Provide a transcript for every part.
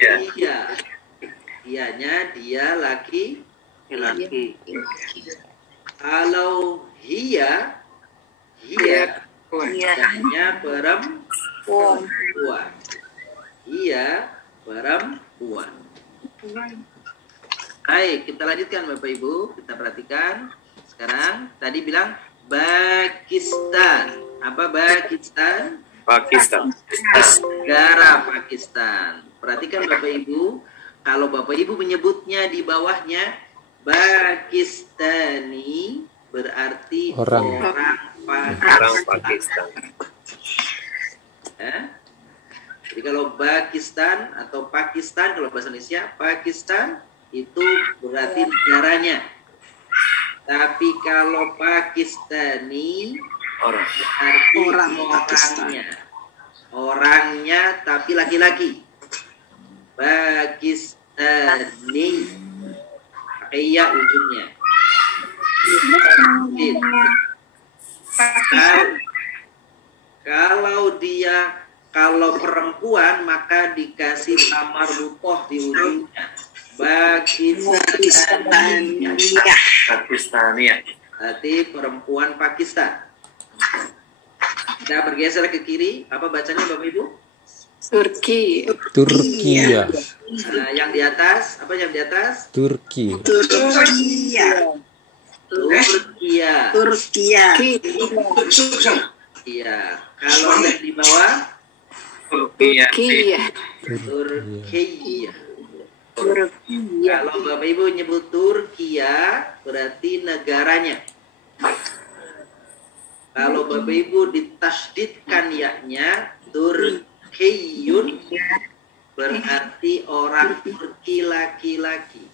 Iya. Iyanya dia laki. Kalau hiya hanya perempuan. Iya, perempuan. Baik, kita lanjutkan Bapak Ibu. Kita perhatikan. Sekarang tadi bilang Pakistan. Apa Pakistan? Pakistan. Negara Pakistan. Perhatikan Bapak Ibu. Kalau Bapak Ibu menyebutnya di bawahnya Pakistani, berarti orang Pakistan. Jadi kalau Pakistan atau Pakistan, kalau bahasa Indonesia Pakistan itu berarti negaranya. Tapi kalau Pakistani berarti orangnya. Orangnya tapi laki-laki. Pakistani pakai ya ujungnya. Kalau perempuan maka dikasih tamar butoh di ujungnya. Pakistania. Berarti perempuan Pakistan. Kita bergeser ke kiri. Apa bacanya Bapak Ibu? Turki. Nah, yang di atas, apa yang di atas? Turki. Iya. Kalau yang di bawah? Turkiya. Kalau Bapak Ibu nyebut Turkiya berarti negaranya. Kalau Bapak Ibu ditasdidkan yaknya Turkiyun berarti orang Turki laki-laki.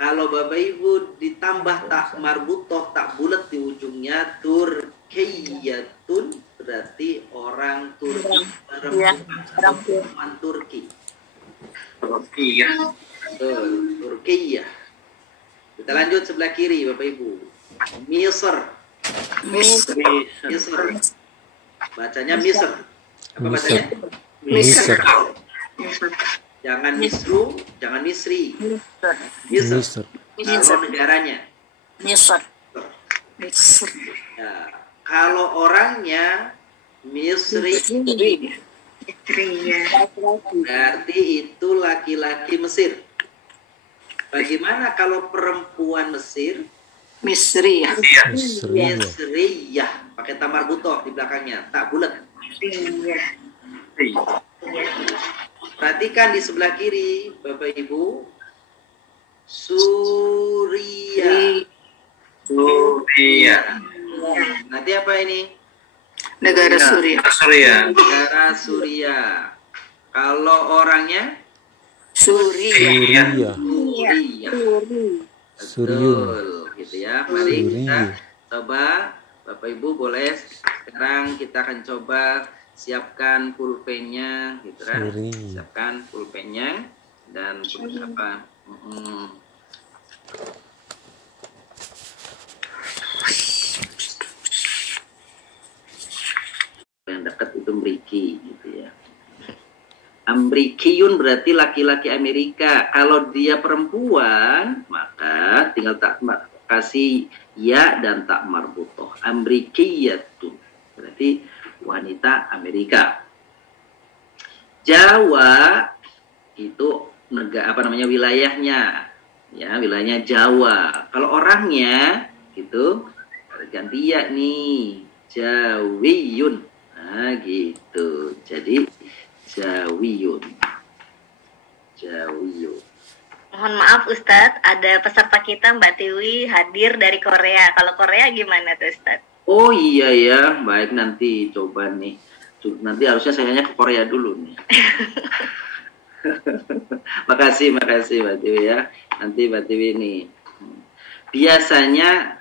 Kalau Bapak Ibu ditambah tak marbutoh, tak bulat di ujungnya Turkiyatun berarti orang Turki, perempuan Turki. Turkiya. Kita lanjut sebelah kiri Bapak Ibu. Misr. Bacanya Misr. Apa bacanya? Misr. Jangan Misru, jangan Misri. Misr. Kalau negaranya. Misr. Ya. Kalau orangnya Misri. Berarti itu laki-laki Mesir. Bagaimana kalau perempuan Mesir? Misriyah. Misriyah. Pakai tamar butoh di belakangnya. Tak bulat. Perhatikan di sebelah kiri, Bapak Ibu. Suriah. Nanti apa ini? Negara Suriah. Negara Suriah. Kalau orangnya? Suriah. Betul, gitu ya. Mari kita coba, Bapak Ibu boleh sekarang kita akan coba siapkan pulpennya, gitu kan? Siapkan pulpennya dan apa? Yang dekat itu Amriki, gitu ya. Amrikiyun berarti laki-laki Amerika. Kalau dia perempuan, maka tinggal tak kasih ya dan tak marbutoh. Amrikiyatun berarti wanita Amerika. Jawa itu wilayahnya, ya wilayahnya Jawa. Kalau orangnya gitu ganti ya nih, Jawiyun. Nah gitu. Jadi Jawiyun. Mohon maaf Ustadz, ada peserta kita Mbak Tiwi hadir dari Korea. Kalau Korea gimana tuh Ustadz? Oh iya ya, baik nanti coba nih. Nanti harusnya saya hanya ke Korea dulu nih. makasih Mbak Tiwi ya. Nanti Mbak Tiwi nih. Biasanya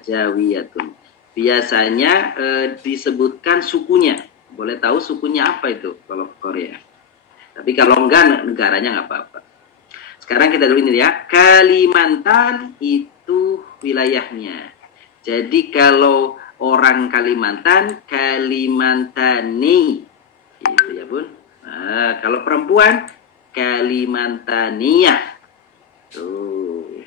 Jawiyatun. Biasanya disebutkan sukunya. Boleh tahu sukunya apa itu kalau Korea? Tapi kalau enggak negaranya nggak apa-apa. Sekarang kita dulu ini ya. Kalimantan itu wilayahnya. Jadi kalau orang Kalimantan, Kalimantani. Gitu ya Bun. Nah Kalau perempuan Kalimantaniyah. Tuh.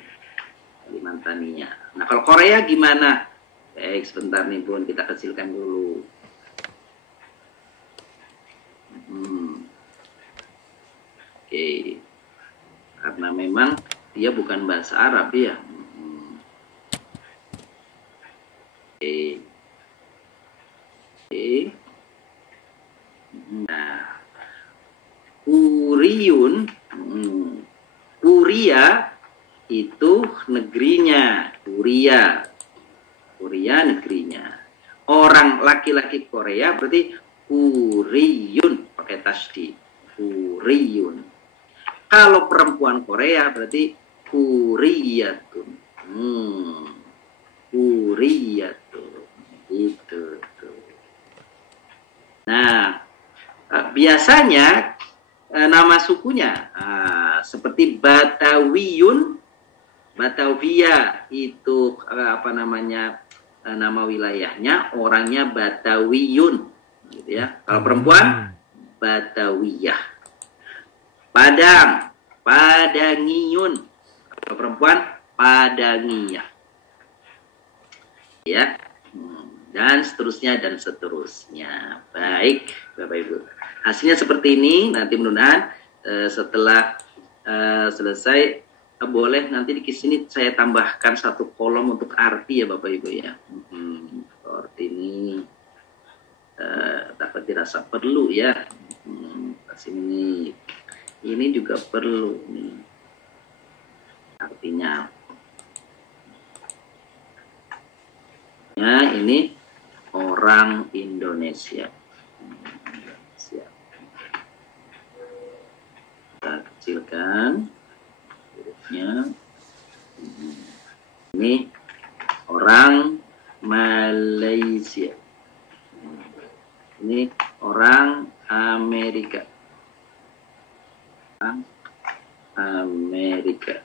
Kalimantaniyah. Nah, kalau Korea gimana? Baik, sebentar nih Bun, kita kecilkan dulu. Oke. Karena memang dia bukan bahasa Arab ya. Oke. Nah, Puriun, Puria itu negerinya, Puria negerinya. Orang laki-laki Korea berarti Puriyun, pakai tasdid, Puriyun. Kalau perempuan Korea berarti Puriyatun, Puriyatun, itu. Nah, biasanya nama sukunya seperti Batawiyun, Batavia itu nama wilayahnya, orangnya Batawiyun, gitu ya. Kalau perempuan Batawiyah. Padang, Padangiyun. Kalau perempuan Padangiyah. Ya. Dan seterusnya dan seterusnya. Baik, Bapak Ibu. Hasilnya seperti ini. Nanti mudah-mudahan setelah selesai, boleh nanti di sini saya tambahkan satu kolom untuk arti ya Bapak Ibu ya. Arti ini dapat dirasa perlu ya. Ini juga perlu nih. Artinya. Ya, ini orang Indonesia. Kita kecilkan hurufnya. Ini orang Malaysia. Ini orang Amerika. Amerika.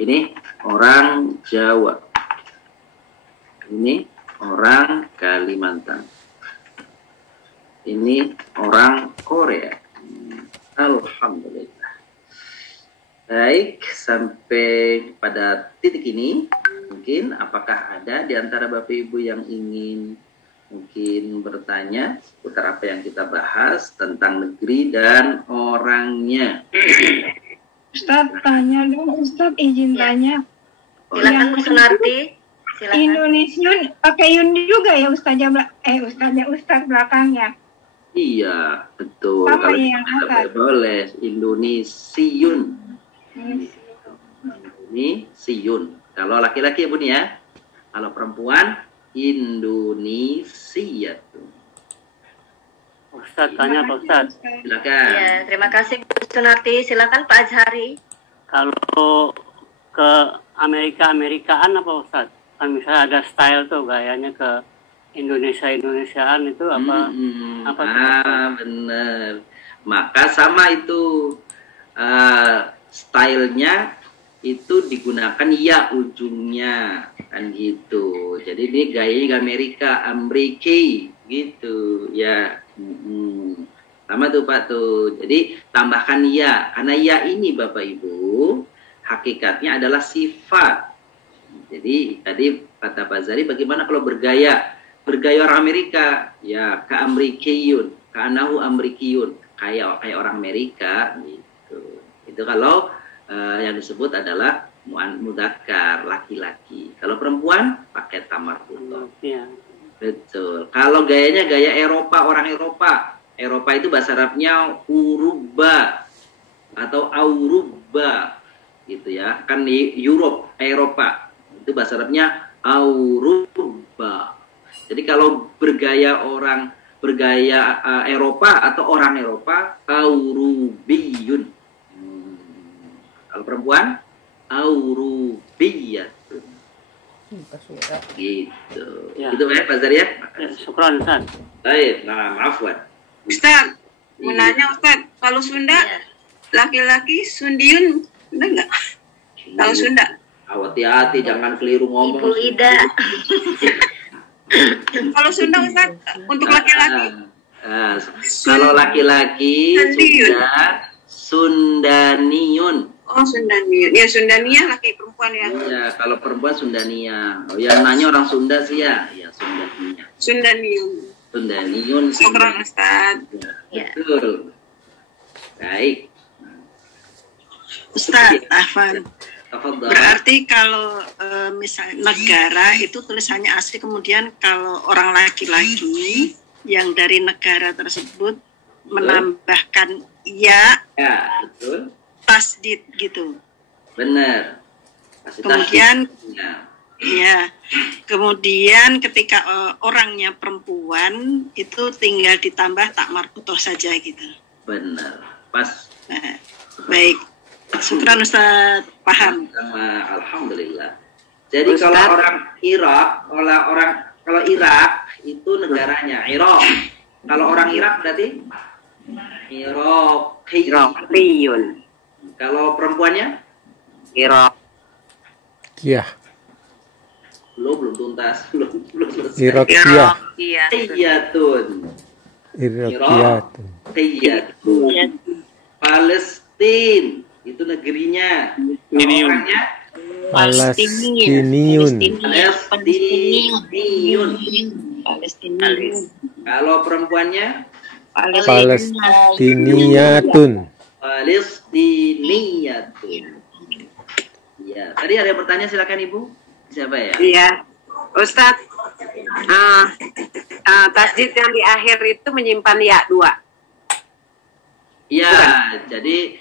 Ini orang Jawa. Ini orang Kalimantan. Ini orang Korea. Alhamdulillah. Baik, sampai pada titik ini, mungkin apakah ada di antara Bapak Ibu yang ingin mungkin bertanya seputar apa yang kita bahas tentang negeri dan orangnya? Ustadz, tanya dong, Ustadz izin tanya. Silakan Bu Sunarti. Silakan. Indonesia pakai yun juga ya Ustadz belakangnya. Iya, betul. Sama kalau yang atas. boleh Indonesiun. Indonesiun. Kalau laki-laki ya Bun ya. Kalau perempuan Indonesia. Ustadz tanya Pak Ustadz. Silakan. Ya, terima kasih Bu Sunarti. Silakan Pak Azhari. Kalau ke Amerikaan apa Ustadz? Kan misalnya ada style tuh gayanya ke Indonesiaan itu apa? Bener. Maka sama itu stylenya itu digunakan ya ujungnya kan gitu. Jadi ini gayanya Amerika gitu ya. Sama tuh Pak tuh. Jadi tambahkan ya, karena ya ini Bapak Ibu hakikatnya adalah sifat. Jadi tadi kata Pak Zari, bagaimana kalau bergaya orang Amerika? Ya, ka-Amerikiyun, ka-anahu Amerikiyun, kayak orang Amerika gitu. Itu kalau yang disebut adalah mudzakkar, laki-laki. Kalau perempuan pakai tamar putih. Iya. Betul. Kalau gayanya gaya Eropa, orang Eropa. Eropa itu bahasa Arabnya Uruba atau Auruba gitu ya. Kan di Eropa. Itu bahasa Arabnya Auruba. Jadi kalau bergaya Eropa atau orang Eropa, Aurubiyun. Kalau perempuan, Aurubiyatun. Gitu. Ya. Itu ya Pak Zari ya? Ya, syukran Ustaz. Baik, nah maafwan. Ustaz, mau nanya Ustaz, kalau Sunda laki-laki Sundiun, benar nggak? Kalau Sunda? Hati-hati, jangan keliru ngomong. Ibu Ida. Kalau Sunda Ustaz, untuk laki-laki? Kalau laki-laki Sundaniun. Sundaniun. Oh, Sundaniun. Ya, Sundania laki perempuan ya. Ya, kalau perempuan Sundania. Oh ya, nanya orang Sunda sih ya. Ya, Sundania. Sundaniun. Sundaniun. Syukran Ustaz. Ya. Betul. Baik. Ustaz, Afan. Tafadhal. Berarti kalau misalnya negara itu tulisannya asli, kemudian kalau orang laki-laki yang dari negara tersebut menambahkan ya Ya, betul. tasdid gitu. Benar. Kasih Kemudian tasdid. Ya. ya, kemudian ketika orangnya perempuan itu tinggal ditambah tak marbutoh saja gitu. Benar. Pas. Nah, baik. Syukran Ustaz, paham. Sama alhamdulillah. Jadi kalau orang Irak, kalau Irak itu negaranya Irak. Kalau orang Irak berarti Irak. Irakiyun. Kalau perempuannya Irak. Iya. belum tuntas, belum selesai. Irakiyah. Iya. Iyatun. Irakiyatun. Iyatun. Palestin itu negerinya. Kalau orangnya Palestiniun. Palestiniun. Kalau perempuannya Palestiniyatun. Palestiniyatun. Ya, tadi ada yang bertanya, silakan Ibu. Siapa ya? Iya, Ustadz. Tasdid yang di akhir itu menyimpan ya 2. Iya, jadi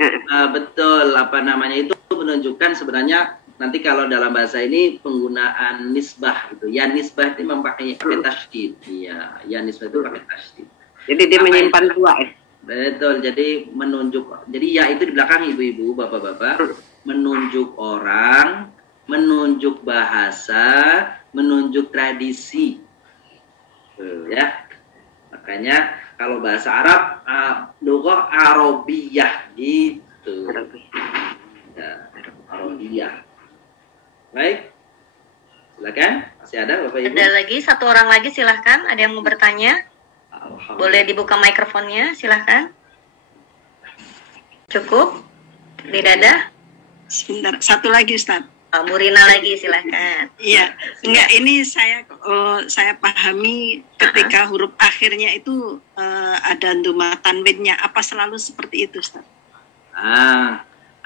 betul apa namanya itu menunjukkan sebenarnya nanti kalau dalam bahasa ini penggunaan nisbah gitu. Ya nisbah itu pakai tasydid. Iya, ya nisbah itu pakai tasydid. Jadi dia menyimpan 2 ya. Betul, jadi menunjuk. Jadi ya itu di belakang ibu-ibu, bapak-bapak, menunjuk orang, menunjuk bahasa, menunjuk tradisi. Ya. Makanya kalau bahasa Arab lughah Arabiyah gitu. Ya, Arabiyah. Baik. Silakan, masih ada Bapak Ibu? Ada lagi, satu orang lagi silahkan. Ada yang mau bertanya? Boleh dibuka mikrofonnya, silahkan. Cukup? Tidak ada? Sebentar, satu lagi Ustaz. Murina lagi, silahkan. Iya, enggak, ini saya pahami ketika huruf akhirnya itu ada nduma tanwinnya. Apa selalu seperti itu, Ustaz?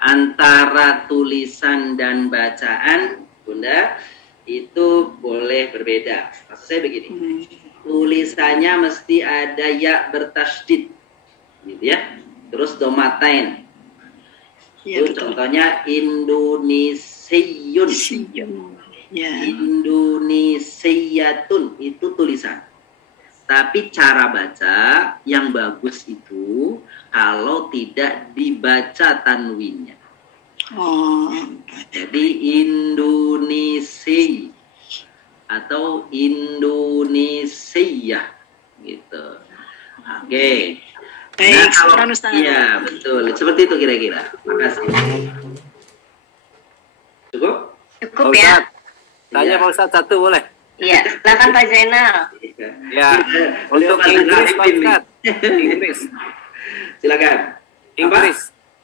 Antara tulisan dan bacaan, Bunda, itu boleh berbeda. Maksud saya begini, tulisannya mesti ada ya bertasydid, gitu ya. Terus domatain. Ya, itu contohnya Indonesiun. Ya. Indonesiatun itu tulisan. Tapi cara baca yang bagus itu kalau tidak dibaca tanwinnya. Oh. Jadi Indonesia atau Indonesia gitu. Oke. Baik, kalau Ustaz. iya betul, seperti itu kira-kira. Makasih. Cukup? Cukup ya. Tanya Pak Ustadz satu boleh? Iya, silakan Pak Zainal. Ya. Untuk Inggris Pak Ustadz. Inggris. Silakan.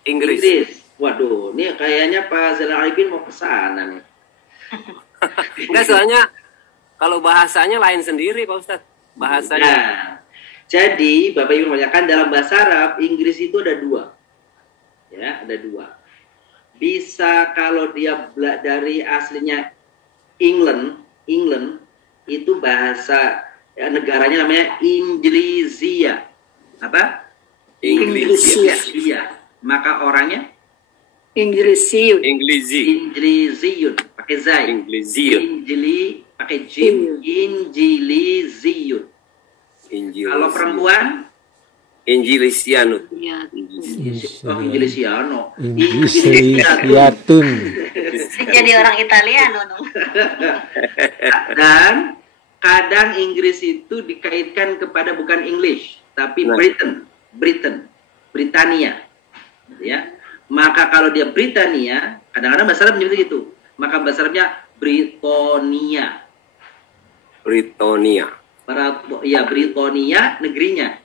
Inggris. Waduh, ini kayaknya Pak Zainal Arifin mau kesana nih. Enggak, soalnya kalau bahasanya lain sendiri Pak Ustadz. Bahasanya. Nah, jadi Bapak Ibu membacakan dalam bahasa Arab, Inggris itu ada 2. Ya, ada 2. Bisa kalau dia dari aslinya England itu bahasa negaranya namanya Inggrisia. Apa? Inggrisia. Maka orangnya Inggrisiyun. Pakai zai. Injili pakai jim. Injiliziyun. Kalau perempuan Injilisianut. Injilisiano. Injilisiatun. Jadi orang Italiano dong. Dan kadang Inggris itu dikaitkan kepada bukan English, tapi Britania. Ya. Maka kalau dia Britania, kadang-kadang bahasa Arab menyebut gitu. Maka bahasa Arabnya Britonia. Ya, Britonia negerinya.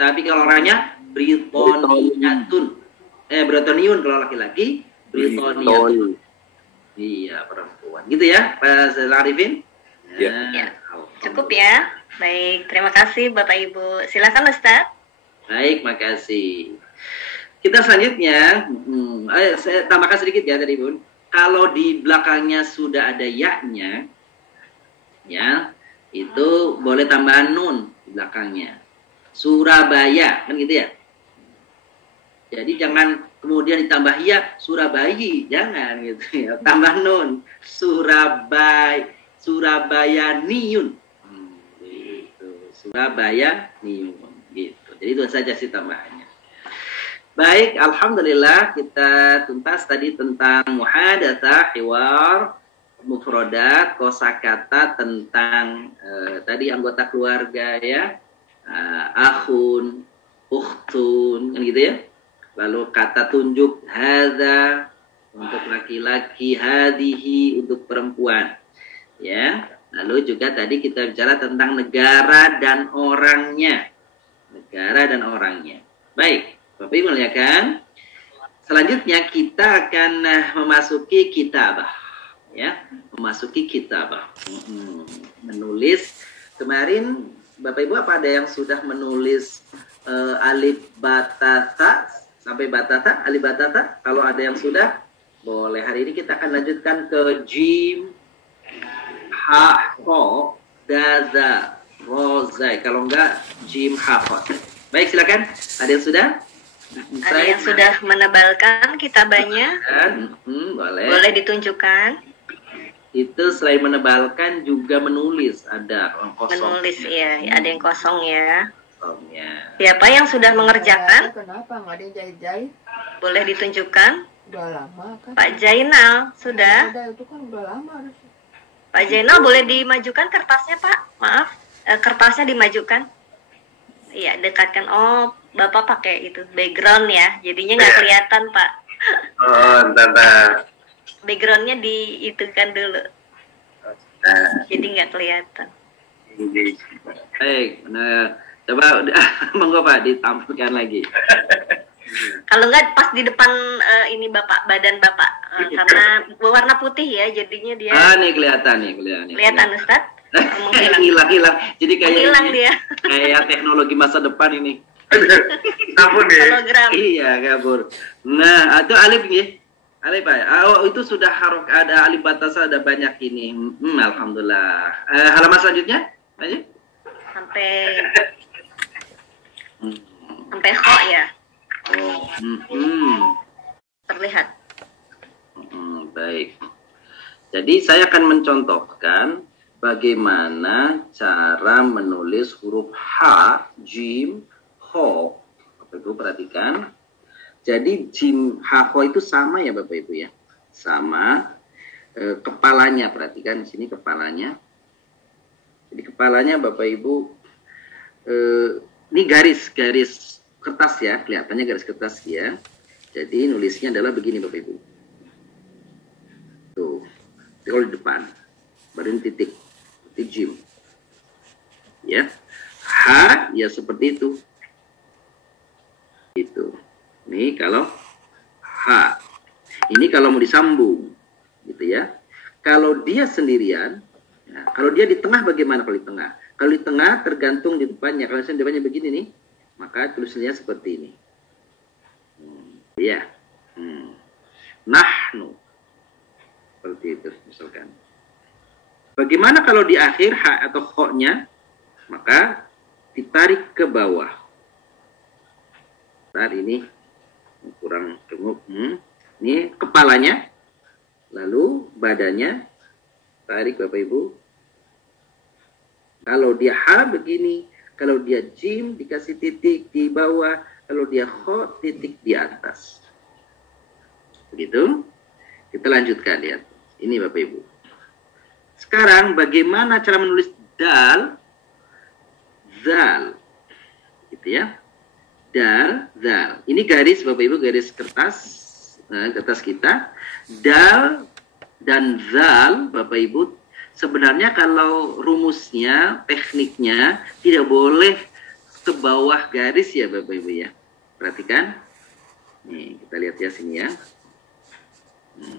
Tapi kalau orangnya Britoniyatun. Britoniun kalau laki-laki, Britoniyatun. Iya, perempuan. Gitu ya, Pak Arifin? Ya. Cukup ya. Baik, terima kasih Bapak Ibu. Silakan Ustaz. Baik, makasih. Kita selanjutnya, saya tambahkan sedikit ya tadi Bun. Kalau di belakangnya sudah ada ya-nya, ya, itu boleh tambahan nun di belakangnya. Surabaya, kan gitu ya. Jadi jangan kemudian ditambah ya, Surabayi, jangan gitu ya. Tambah nun, Surabayaniun. Surabaya Niun gitu. Jadi itu saja sih tambahannya. Baik, alhamdulillah kita tuntas tadi tentang muhadatsah, hiwar, mufradat, kosakata tentang tadi anggota keluarga ya. Akhun, ukhtun kan gitu ya. Lalu kata tunjuk hadza untuk laki-laki, hadihi untuk perempuan. Ya. Lalu juga tadi kita bicara tentang negara dan orangnya. Negara dan orangnya. Baik, Bapak Ibu muliakan. Selanjutnya kita akan memasuki kitabah. Ya, memasuki kitabah. Menulis. Kemarin Bapak Ibu apa ada yang sudah menulis alif batata sampai batata, alif batata? Kalau ada yang sudah, boleh. Hari ini kita akan lanjutkan ke jim, ha, ho, daza, rozai. Kalau enggak, jim, ha, ho. Baik, silakan. Ada yang sudah? Ada yang sudah menebalkan kitabahnya? Boleh. Boleh ditunjukkan. Itu selain menebalkan juga menulis. Ada orang kosong. Menulis, iya. Ada yang kosong ya. Kosongnya. Siapa yang sudah mengerjakan? Kenapa nggak ada yang jahit-jahit? Boleh ditunjukkan. Udah lama kan? Pak Jainal, sudah? Udah, itu kan udah lama harusnya. Pak Jainal boleh dimajukan kertasnya Pak? Maaf, kertasnya dimajukan. Iya, dekatkan. Oh, Bapak pakai itu background ya, jadinya nggak kelihatan Pak. Oh, entar. Backgroundnya diitukan dulu, jadi nggak kelihatan. Baik, nah, coba monggo Pak ditampilkan lagi. Kalau nggak pas di depan ini Bapak, badan Bapak, karena warna putih ya, jadinya dia. Nih kelihatan. Kelihatan Ustaz? Hilang. Jadi kayak hilang dia. Kayak teknologi masa depan ini. Kabur nih. Hologram. Iya, kabur. Nah, itu alif nih. Alif Pak. Oh, itu sudah ada alif batasa, ada banyak ini. Alhamdulillah. Halaman selanjutnya? Ayo. Sampai kho ya. Terlihat. Baik. Jadi saya akan mencontohkan bagaimana cara menulis huruf H, jim, ho. Bapak Ibu perhatikan. Jadi jim, ha, ho itu sama ya Bapak Ibu ya. Sama. Kepalanya, perhatikan di sini kepalanya. Jadi kepalanya Bapak Ibu, ini garis kertas ya, kelihatannya garis kertas ya. Jadi nulisnya adalah begini Bapak Ibu. Tuh, kalau di depan, baru titik jim. Ya, H ya seperti itu. Itu. Ini kalau H. Ini kalau mau disambung, gitu ya. Kalau dia sendirian, ya, kalau dia di tengah bagaimana kalau di tengah? Kalau di tengah tergantung di depannya. Kalau di depannya begini nih, maka tulisannya seperti ini. Ya. Nahnu. Seperti itu misalkan. Bagaimana kalau di akhir H atau Ho-nya? Maka ditarik ke bawah. Saat ini kurang gemuk. Ini kepalanya. Lalu badannya. Tarik Bapak Ibu. Kalau dia H begini. Kalau dia jim dikasih titik di bawah. Kalau dia Ho titik di atas. Begitu. Kita lanjutkan lihat. Ini Bapak Ibu. Sekarang bagaimana cara menulis dal? Zal. Gitu ya. Dal, zal. Ini garis Bapak Ibu, garis kertas kita. Dal dan zal Bapak Ibu, sebenarnya kalau rumusnya, tekniknya tidak boleh ke bawah garis ya Bapak Ibu ya. Perhatikan. Nih, kita lihat ya sini ya.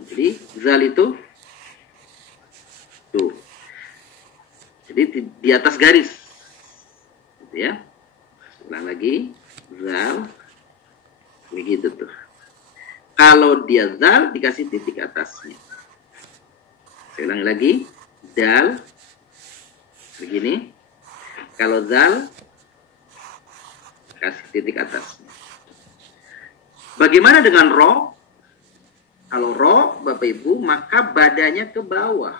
Jadi zal itu tuh. Jadi di atas garis. Gitu ya. Ulang lagi. Zal. Begitu tuh. Kalau dia zal dikasih titik atasnya. Saya ulangi lagi. Dal. Begini. Kalau zal kasih titik atasnya. Bagaimana dengan ro? Kalau ro, Bapak Ibu, maka badannya ke bawah.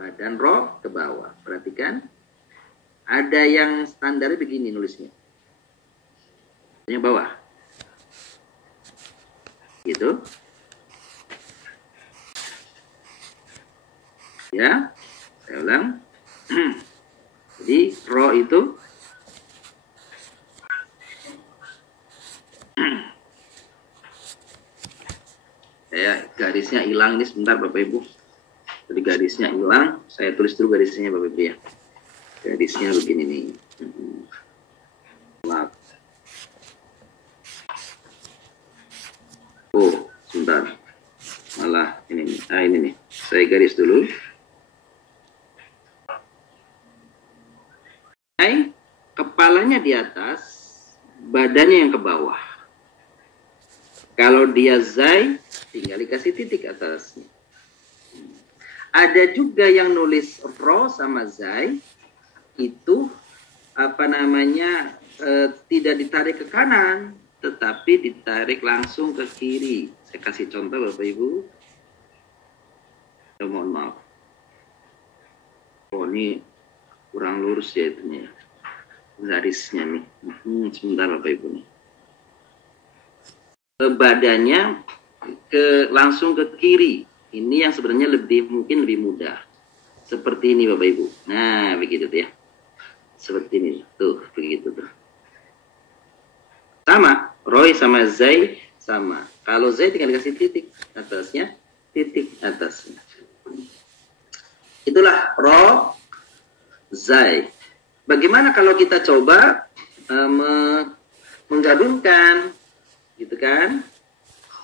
Badan ro ke bawah. Perhatikan. Ada yang standarnya begini nulisnya. Yang bawah. Gitu. Ya, saya ulang. Jadi ro itu saya garisnya hilang nih sebentar Bapak Ibu. Jadi garisnya hilang, saya tulis dulu garisnya Bapak Ibu ya. Garisnya begini nih. Maaf. Oh, sebentar. Malah ini nih. Ah, ini nih. Saya garis dulu. Kepalanya di atas, badannya yang ke bawah. Kalau dia zai, tinggal dikasih titik atasnya. Ada juga yang nulis ro sama zai, itu apa namanya tidak ditarik ke kanan, tetapi ditarik langsung ke kiri. Saya kasih contoh Bapak Ibu. Mohon maaf. Oh ini kurang lurus ya itunya. Garisnya nih. Sebentar Bapak Ibu nih. Badannya langsung ke kiri. Ini yang sebenarnya mungkin lebih mudah. Seperti ini Bapak Ibu. Nah, begitu tuh ya. Seperti ini. Tuh, begitu tuh. Sama. Roy sama Zai sama. Kalau Zai tinggal dikasih titik atasnya. Titik atasnya. Itulah Ro, Zai. Bagaimana kalau kita coba menggabungkan, gitu kan,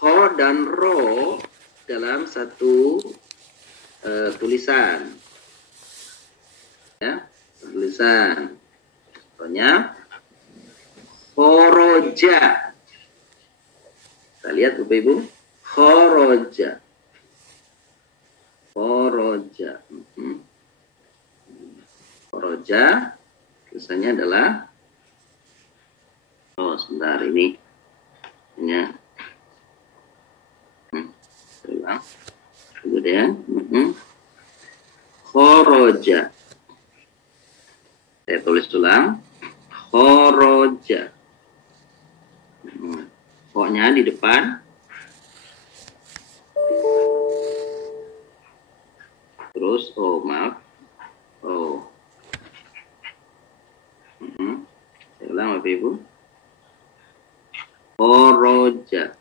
Ho dan Ro dalam satu tulisan, ya, tulisan. Contohnya, Khoroja. Kita lihat Bapak Ibu, Khoroja, Khoroja, Khoroja. Tulisannya adalah, oh sebentar ini, ya, ulang, kemudian, Khoroja. Saya tulis ulang, Khoroja. Pokoknya di depan, terus, oh maaf, oh. Saya ulang Bapak Ibu. Khoroja.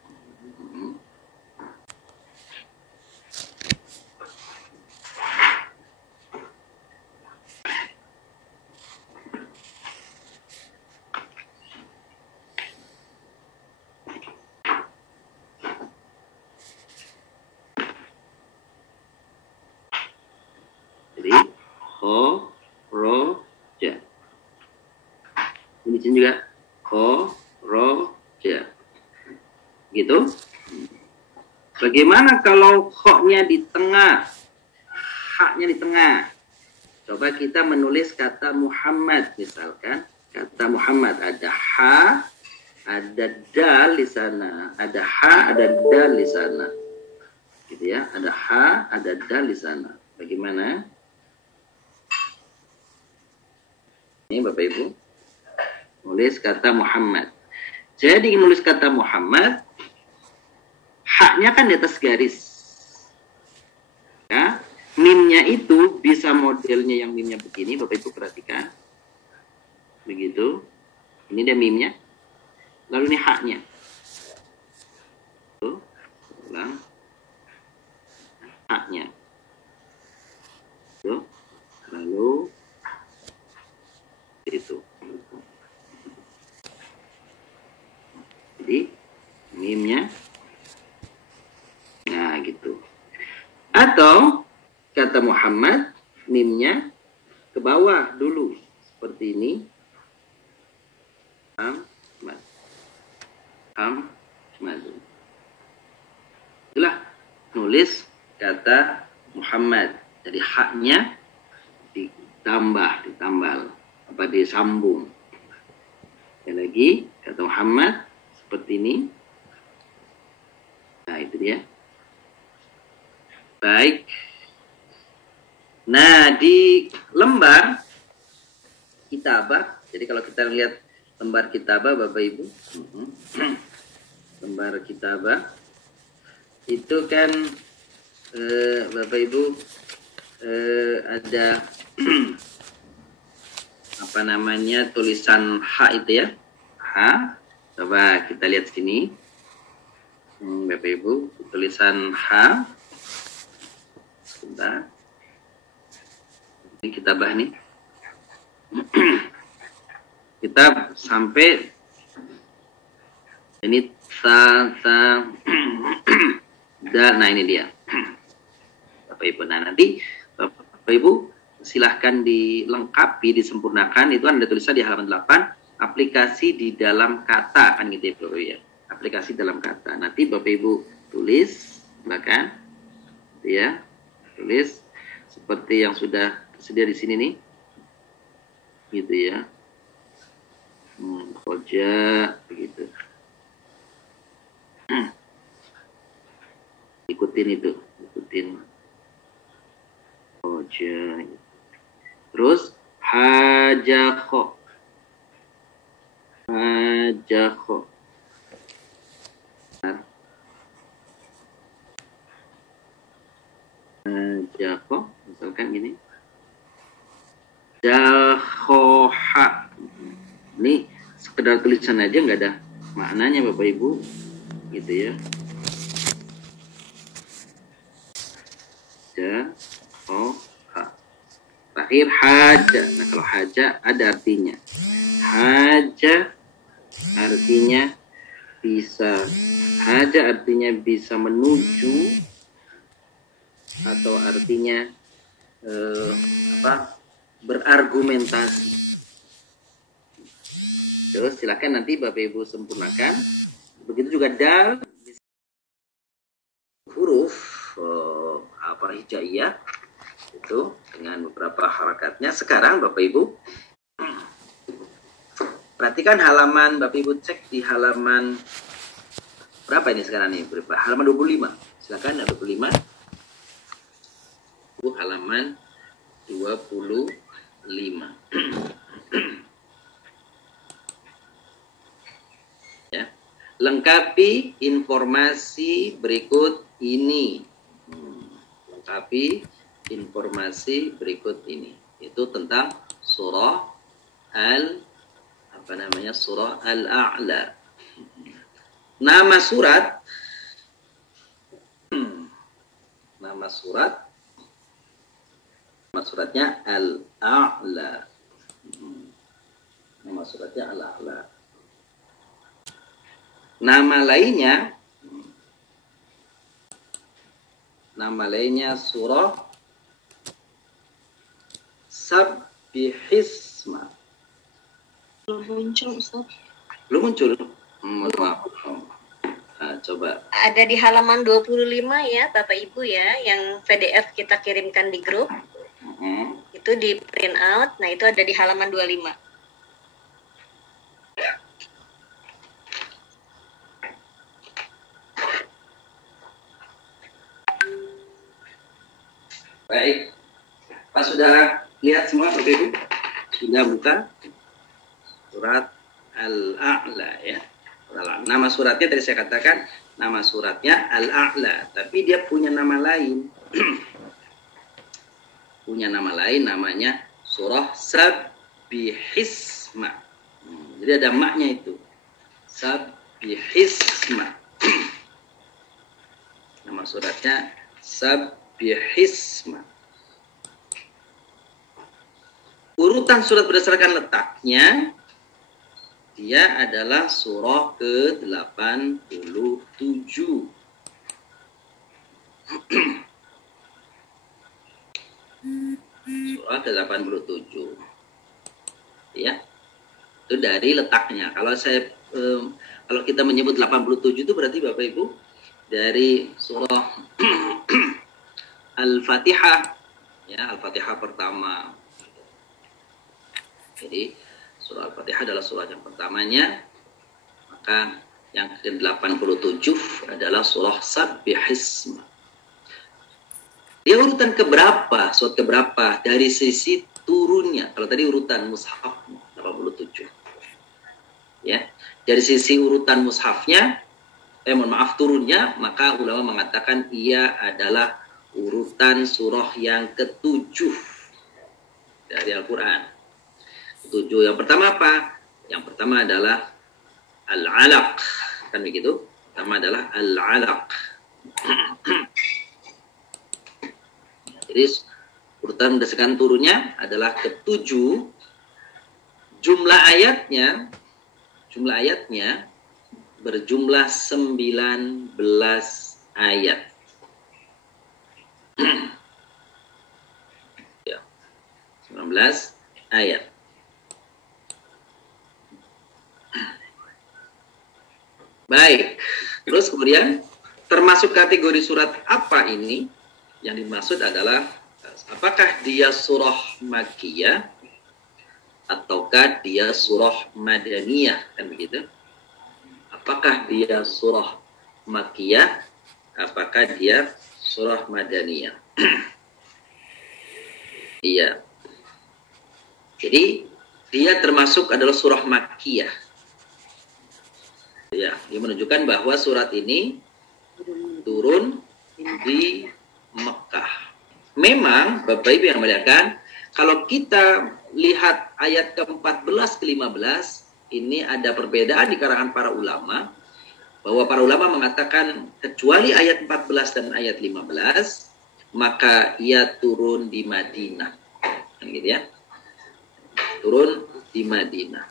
Jadi Khoroja. Ini juga Khoroja. Gitu. Bagaimana kalau kho-nya di tengah? Ha-nya di tengah. Coba kita menulis kata Muhammad misalkan. Kata Muhammad ada ha, ada dal di sana. Ada ha, ada dal di sana. Gitu ya. Ada ha, ada dal di sana. Bagaimana? Ini Bapak Ibu. Nulis kata Muhammad. Jadi nulis kata Muhammad, haknya kan di atas garis. Ya, mimnya itu bisa modelnya yang mimnya begini, Bapak Ibu perhatikan. Begitu. Ini dia mimnya. Lalu ini haknya. Tuh, ulang. Haknya. Tuh. Lalu itu. Muhammad, mimnya ke bawah dulu seperti ini. Ahmad. Itulah nulis kata Muhammad. Jadi haknya ditambal, disambung. Sekali lagi kata Muhammad seperti ini. Nah, itu dia. Baik. Nah, di lembar kitabah, jadi kalau kita lihat lembar kitabah Bapak Ibu, lembar kitabah itu kan Bapak Ibu ada apa namanya tulisan H itu ya, H. Coba kita lihat sini, Bapak Ibu, tulisan H. Sebentar. Ini kitabah nih. Kita sampai ini nah ini dia Bapak Ibu. Nah nanti Bapak Ibu silahkan dilengkapi, disempurnakan. Itu ada tulisan di halaman 8, aplikasi di dalam kata, kan gitu ya Bapak Ibu ya, aplikasi dalam kata. Nanti Bapak Ibu tulis bahkan ya, tulis seperti yang sudah tersedia di sini nih gitu ya. Koja begitu. Ikutin itu, ikutin koja. Terus hajakho, misalkan gini, jakhoha. Ini sekedar tulisan aja, nggak ada maknanya Bapak Ibu gitu ya. Jakhoha. Terakhir haja. Nah kalau haja ada artinya. Haja artinya bisa, haja artinya bisa menuju, atau artinya berargumentasi. Terus silakan nanti Bapak Ibu sempurnakan. Begitu juga dal, huruf hijaiyah itu dengan beberapa harakatnya. Sekarang Bapak Ibu perhatikan halaman, Bapak Ibu cek di halaman berapa ini sekarang nih? Halaman 25. Silakan 25. Halaman 25. Ya. Lengkapi informasi berikut ini. Lengkapi informasi berikut ini. Itu tentang surah surah Al-A'la. Nama surat nama suratnya Al-A'la. Nama suratnya Al-A'la. Nama lainnya surah Sabbihisma. Belum muncul, Ustaz. Belum muncul? Maaf. Nah, coba. Ada di halaman 25 ya, Bapak Ibu ya, yang PDF kita kirimkan di grup. Itu di print out. Nah, itu ada di halaman 25. Baik. Pak sudah lihat semua Bapak Ibu? Sudah buka surat Al-A'la ya. Nama suratnya tadi saya katakan nama suratnya Al-A'la, tapi dia punya nama lain. Punya nama lain, namanya surah Sabbihisma. Jadi ada maknya itu. Sabbihisma. Nama suratnya Sabbihisma. Urutan surat berdasarkan letaknya, dia adalah surah ke-87. surah ke-87. Ya. Itu dari letaknya. Kalau kalau kita menyebut 87 itu berarti Bapak Ibu dari surah Al-Fatihah, ya, Al-Fatihah pertama. Jadi surah Al-Fatihah adalah surah yang pertamanya, maka yang ke-87 adalah surah Sabbihisma. Dia urutan keberapa? Surat keberapa? Dari sisi turunnya. Kalau tadi urutan mushaf 87. Ya. Dari sisi urutan mushafnya, turunnya, maka ulama mengatakan ia adalah urutan surah yang ke-7 dari Al-Quran. Ke-7. Yang pertama apa? Yang pertama adalah Al-Alaq. Kan begitu? Pertama adalah Al-Alaq. Jadi urutan berdasarkan turunnya adalah ke-7. Jumlah ayatnya berjumlah 19 ayat. Ya, 19 ayat. Baik. Terus kemudian termasuk kategori surat apa ini? Yang dimaksud adalah apakah dia surah Makkiyah ataukah dia surah Madaniyah, kan begitu? Apakah dia surah Makkiyah, apakah dia surah Madaniyah? Iya. Jadi dia termasuk adalah surah Makkiyah. Ya, dia menunjukkan bahwa surat ini turun di Mekah. Memang Bapak Ibu yang muliakan, kalau kita lihat ayat ke-14 ke-15, ini ada perbedaan di kalangan para ulama, bahwa para ulama mengatakan kecuali ayat 14 dan ayat 15, maka ia turun di Madinah. Gitu ya. Turun di Madinah.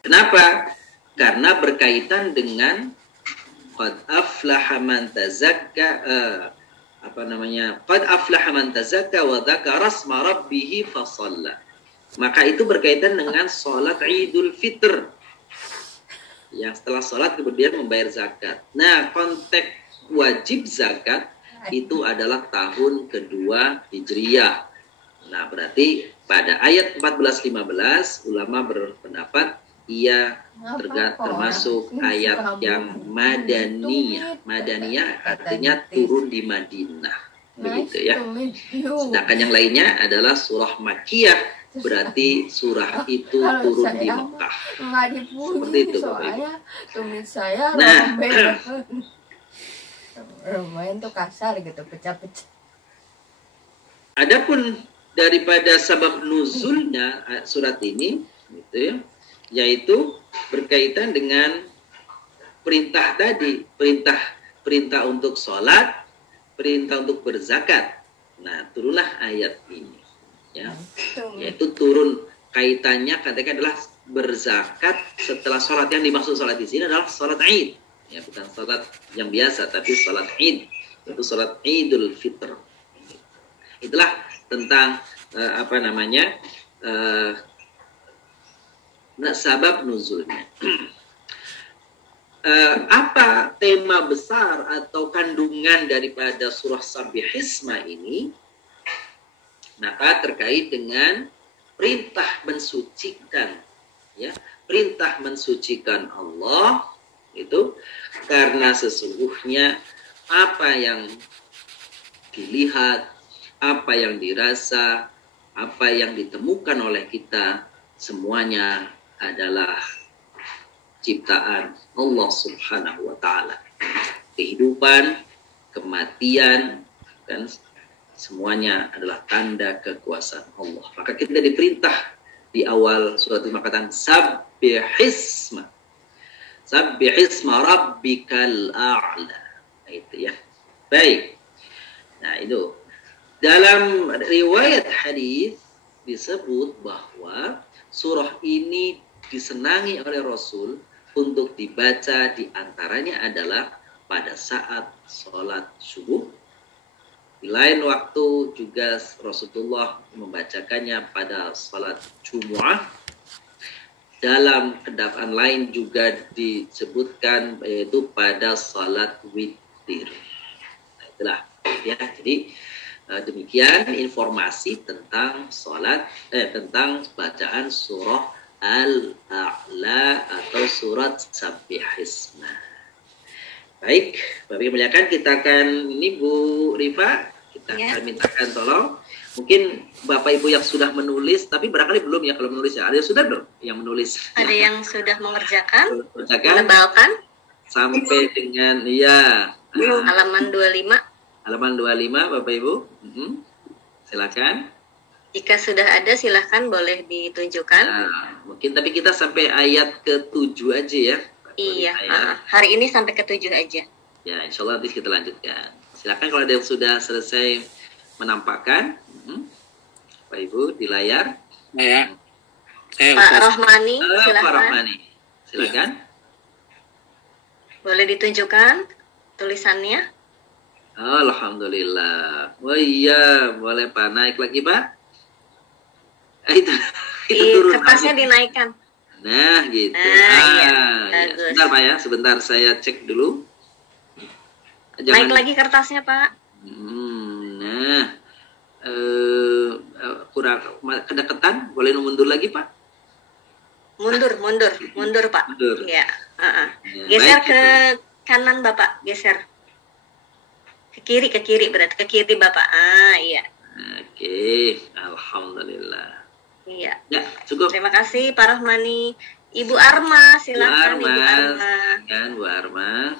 Kenapa? Karena berkaitan dengan qad aflaha man tazakka, qad aflaha man tazakka wa dzakara asma rabbih fa shalla. Maka itu berkaitan dengan salat Idul Fitr. Yang setelah salat kemudian membayar zakat. Nah, konteks wajib zakat itu adalah tahun kedua Hijriyah. Nah, berarti pada ayat 14-15 ulama berpendapat ia termasuk ayat yang Madaniyah. Madaniyah artinya turun di Madinah. Begitu ya. Sedangkan yang lainnya adalah surah Makkiyah, berarti surah itu turun di Mekah. Seperti itu Bapak Ibu. Nah, lumayan tuh kasar gitu, pecah-pecah. Adapun daripada sabab nuzulnya surat ini, gitu ya, yaitu berkaitan dengan perintah tadi, perintah untuk sholat, perintah untuk berzakat. Nah, turunlah ayat ini, ya, yaitu turun kaitannya katakan adalah berzakat setelah sholat. Yang dimaksud sholat di sini adalah sholat Id, ya, bukan sholat yang biasa, tapi sholat Id, yaitu sholat Idul Fitr. Itulah tentang sabab nuzulnya. Apa tema besar atau kandungan daripada surah Sabbihisma ini? Maka terkait dengan perintah mensucikan, ya, perintah mensucikan Allah itu karena sesungguhnya apa yang dilihat, apa yang dirasa, apa yang ditemukan oleh kita, semuanya adalah ciptaan Allah Subhanahu wa Ta'ala. Kehidupan, kematian, dan semuanya adalah tanda kekuasaan Allah. Maka kita diperintah di awal surat ini mengatakan Sabbihisma. Sabbihisma rabbikal a'la. Nah, itu ya. Baik. Nah, itu. Dalam riwayat hadis disebut bahwa surah ini disenangi oleh Rasul untuk dibaca, di antaranya adalah pada saat sholat subuh, Di lain waktu juga Rasulullah membacakannya pada salat Jumu'ah. Dalam kedapatan lain juga disebutkan yaitu pada salat witir. Nah, itulah ya. Jadi demikian informasi tentang tentang bacaan surah Al-A'la atau surat Sabbihisma. Baik, Bapak Ibu muliakan, kita akan ini Bu Rifa, kita akan mintakan tolong. Mungkin Bapak Ibu yang sudah menulis, tapi barangkali belum ya kalau menulis ya. Ada yang sudah belum yang menulis? Ada yang sudah mengerjakan, mengerjakan menebalkan sampai dengan halaman 25. Halaman 25 Bapak Ibu. Silakan. Jika sudah ada silahkan boleh ditunjukkan. Nah, mungkin tapi kita sampai ayat ke-7 aja ya. Iya, hari ini sampai ke-7 aja. Ya, insya Allah nanti kita lanjutkan. Silakan kalau ada yang sudah selesai menampakkan, Pak Ibu di layar. Pak Rohmani, silakan. Pak Rohmani, silakan. Boleh ditunjukkan tulisannya? Alhamdulillah. Oh iya, boleh Pak, naik lagi Pak. Itu turun. Kertasnya dinaikkan. Nah, gitu. Iya. Sebentar Pak ya, sebentar saya cek dulu. Naik lagi kertasnya Pak. Nah, kurang kedekatan, boleh mundur lagi Pak? Mundur Pak. Mundur. Ya. Geser baik, ke kanan Bapak, geser. Ke kiri berarti ke kiri Bapak. Iya. Oke, alhamdulillah. Iya. Ya, cukup. Terima kasih Pak Rohmani. Ibu Arma, silakan Ibu Arma. Kan Bu Arma.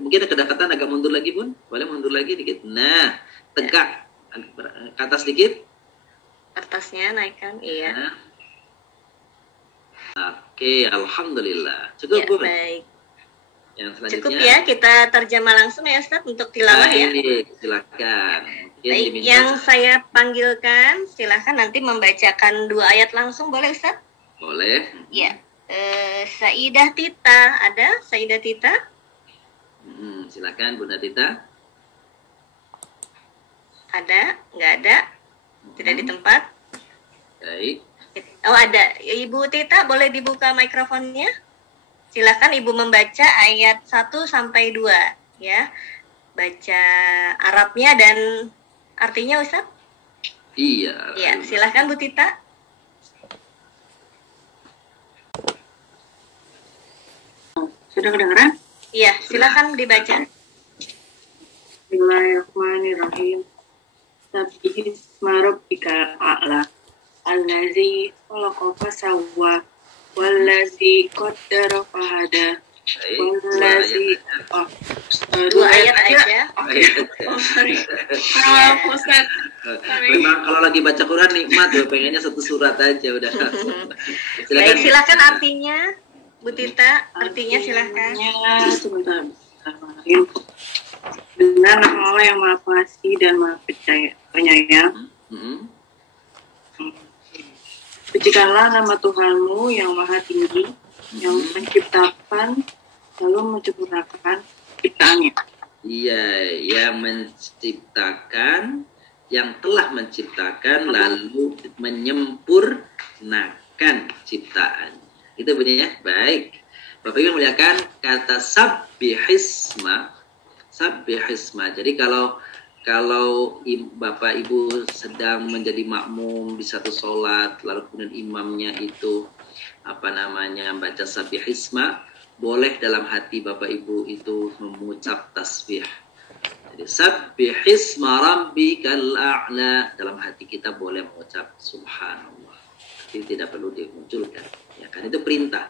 Mungkin kedekatan agak mundur lagi Bun. Boleh mundur lagi dikit. Nah, tegak. Ke atas dikit. Kertasnya naikkan, iya. Nah. Oke, alhamdulillah. Cukup Ya, Bun. baik. Yang selanjutnya. Cukup ya, kita terjemah langsung ya Ustaz untuk tilawah ya. Silakan. Baik, yang saya panggilkan silakan nanti membacakan 2 ayat langsung, boleh Ustaz? Boleh. Ya. Saidah Tita, ada Saidah Tita? Silakan Bunda Tita. Ada? Nggak ada? Tidak di tempat? Baik. Oh ada. Ibu Tita boleh dibuka mikrofonnya? Silakan Ibu membaca ayat 1 sampai 2 ya. Baca Arabnya dan artinya Ustaz? Iya. Iya, silakan Bu Tita. Sudah kedengeran? Iya, silakan dibaca. Bismillahirrahmanirrahim. Sabbihisma rabbikal a'la. Allazi khalaqa fasawwa. Wallazi qaddara fahada. Wallazi 2 ayat aja. Oke. Ustaz. Memang kalau lagi baca Quran nikmat ya, pengennya satu surat aja udah. Baik, silakan artinya Bu Tita, artinya silakan. Sebentar. Dengan nama Allah yang Maha Pengasih dan Maha Penyayang. Sucikanlah nama Tuhanmu yang Maha Tinggi, yang menciptakan lalu menciptakan ciptaannya. Iya, yang menciptakan, yang telah menciptakan lalu menyempurnakan ciptaan. Itu bunyinya. Baik. Bapak Ibu muliakan kata sabbihisma. Jadi kalau Bapak Ibu sedang menjadi makmum di satu sholat, lalu kemudian imamnya itu baca sabbihisma, boleh dalam hati Bapak Ibu itu mengucap tasbih. Jadi sabbihisma rabbikal a'la, dalam hati kita boleh mengucap subhanallah. Tapi tidak perlu dimunculkan. Ya kan itu perintah.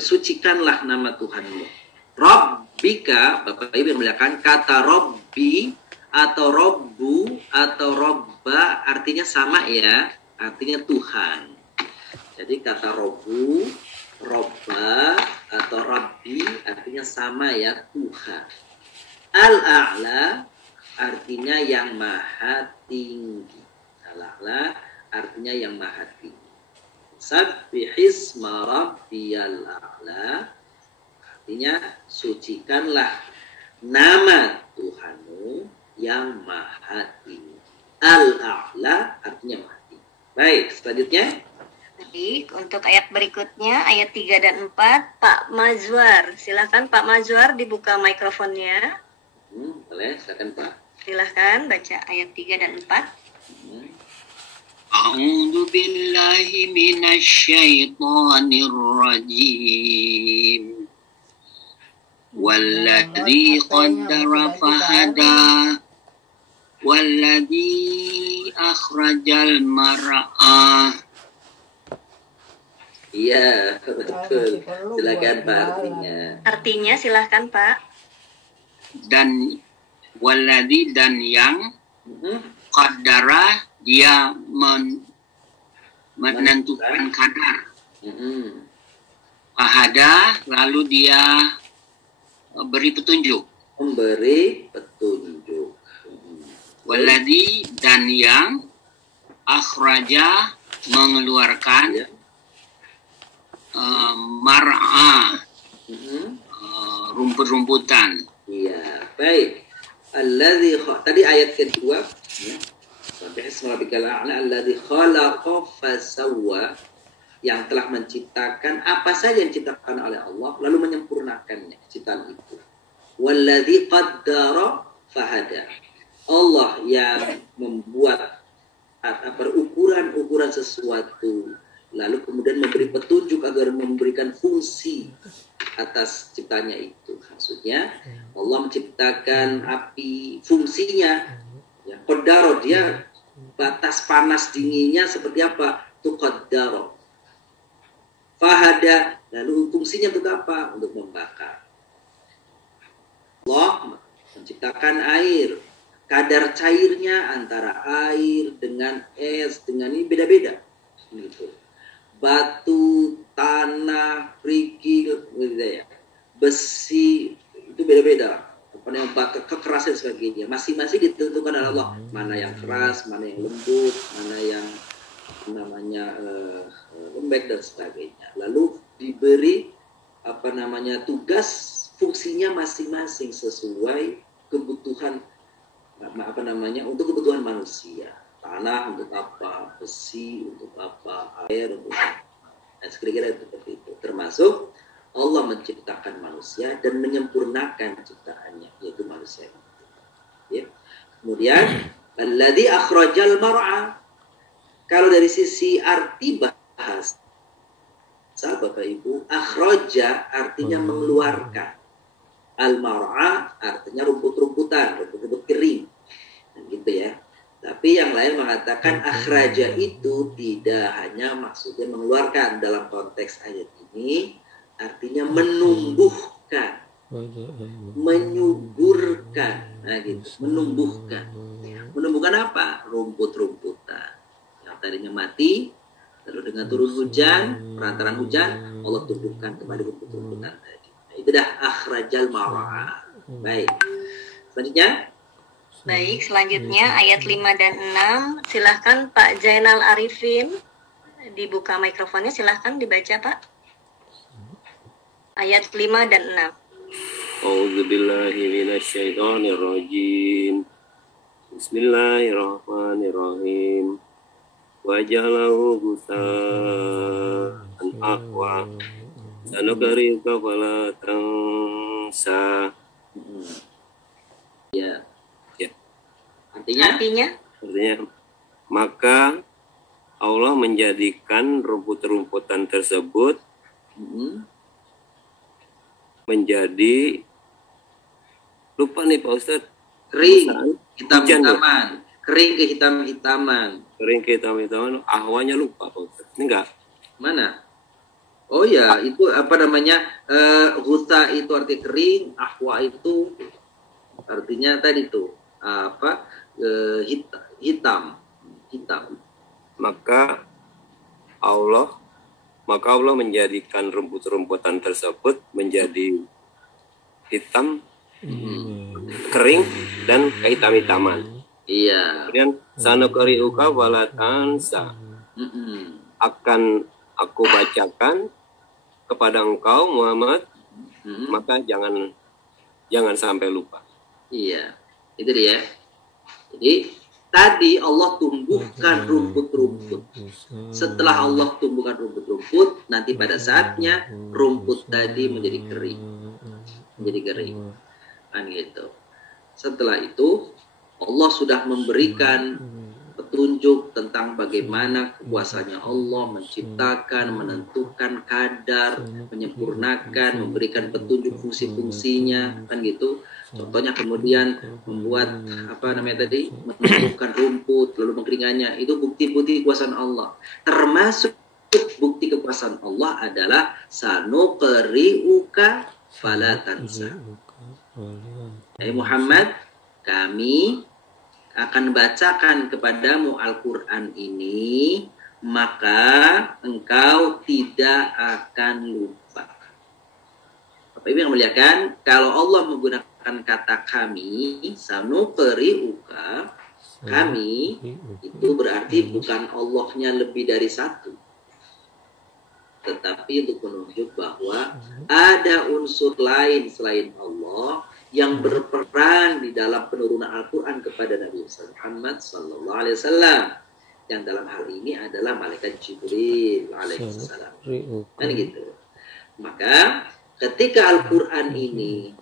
Sucikanlah nama Tuhanmu. Rabbika, Bapak Ibu yang muliakan, kata Robbi atau Robbu atau Robba artinya sama ya, artinya Tuhan. Jadi kata Robbu, Robba atau Rabbi artinya sama ya, Tuhan. Al-A'la artinya yang maha tinggi. Al-A'la artinya yang maha tinggi. Sabbihisma rabbiyal a'la artinya sucikanlah nama Tuhanmu yang maha tinggi. Al-A'la artinya maha tinggi. Baik, selanjutnya. Baik, untuk ayat berikutnya, ayat 3 dan 4, Pak Mazwar. Silakan Pak Mazwar dibuka mikrofonnya. Boleh, silakan Pak. Silakan baca ayat 3 dan 4. A'udzu billahi minasyaitonir rajim. Walladzi qaddara fahada. Walladzi akhrajal mar'ah. Iya, betul. Silakan Pak artinya. Artinya silakan Pak. Dan walladzi dan yang qaddara dia menentukan kadar. Fahada lalu dia beri petunjuk. Memberi petunjuk. Walladzi dan yang akhraja mengeluarkan mar'a rumput-rumputan. Iya, baik. Alladzi tadi ayat kedua ya. Sampai ismarabbikal a'la alladzi khalaqa fasawwa, yang telah menciptakan apa saja yang diciptakan oleh Allah lalu menyempurnakannya ciptaan itu. Walladzi qaddara fahada. Allah yang membuat ukuran sesuatu lalu kemudian memberi petunjuk agar memberikan fungsi atas ciptanya itu. Maksudnya Allah menciptakan api, fungsinya ya qaddara, dia batas panas dinginnya seperti apa? Tuqaddara. Fahada, lalu fungsinya untuk apa? Untuk membakar. Allah menciptakan air, kadar cairnya antara air dengan es dengan ini beda-beda gitu. Batu, tanah, kerikil, besi itu beda-beda. Apa yang kekerasan dan sebagainya masing-masing ditentukan oleh Allah. Mana yang keras, mana yang lembut, mana yang lembek dan sebagainya. Lalu diberi tugas fungsinya masing-masing sesuai kebutuhan untuk kebutuhan manusia. Tanah untuk apa, besi untuk apa, air untuk apa. Nah, kira-kira seperti itu. Termasuk Allah menciptakan manusia dan menyempurnakan ciptaannya, yaitu manusia itu. Ya. Kemudian, alladzi akhrajal mar'a. Kalau dari sisi arti bahasa, Bapak Ibu, akhraja artinya mengeluarkan. Al-mar'a artinya rumput-rumputan, rumput-rumput kering. Nah, gitu ya. Tapi yang lain mengatakan akhraja itu tidak hanya maksudnya mengeluarkan. Dalam konteks ayat ini artinya menumbuhkan, menyuburkan, nah gitu, menumbuhkan. Menumbuhkan apa? Rumput-rumputan yang tadinya mati, lalu dengan turun hujan, perantaran hujan, Allah tumbuhkan kembali rumput-rumputan tadi. Nah, itu dah akhrajal mar'a. Baik. Selanjutnya. Baik, selanjutnya ayat 5 dan 6. Silahkan Pak Zainal Arifin dibuka mikrofonnya, silahkan dibaca Pak. Ayat 5 dan 6. A'udzubillahi minasyaitonirrajim. Bismillahirrahmanirrahim. Wajalahu gusaan aqwa. Sanuqri'uka fala tansa. Ya. Artinya maka Allah menjadikan rumput-rumputan tersebut menjadi, lupa nih Pak Ustadz, kering, hitam-hitaman, kering kehitam-hitaman, ahwanya lupa Pak Ustadz. Ini enggak? Mana? Oh ya, itu huta itu arti kering, ahwa itu artinya tadi tuh hitam. Maka Allah menjadikan rumput-rumputan tersebut menjadi hitam, kering dan kehitam-hitaman. Iya. Kemudian sanuqri'uka fala tansa. Akan aku bacakan kepada engkau Muhammad, maka jangan Jangan sampai lupa. Iya, itu dia. Jadi tadi Allah tumbuhkan rumput-rumput. Setelah Allah tumbuhkan rumput-rumput, nanti pada saatnya rumput tadi menjadi kering. Kan gitu. Setelah itu Allah sudah memberikan petunjuk tentang bagaimana kekuasaannya Allah menciptakan, menentukan kadar, menyempurnakan, memberikan petunjuk fungsi-fungsinya, kan gitu. Contohnya kemudian membuat menumbuhkan rumput lalu mengkeringannya. Itu bukti-bukti kekuasaan Allah. Termasuk bukti kekuasaan Allah adalah sanuqri'uka fala tansa. Muhammad, kami akan bacakan kepadamu Al-Quran ini, maka engkau tidak akan lupa. Bapak Ibu yang muliakan, kalau Allah menggunakan kata kami, sanuqri'uka, kami, itu berarti bukan Allahnya lebih dari satu. Tetapi untuk menunjuk bahwa ada unsur lain selain Allah yang berperan di dalam penurunan Al-Quran kepada Nabi Muhammad SAW, yang dalam hal ini adalah malaikat Jibril alaihissalam. Kan gitu. Maka ketika Al-Quran ini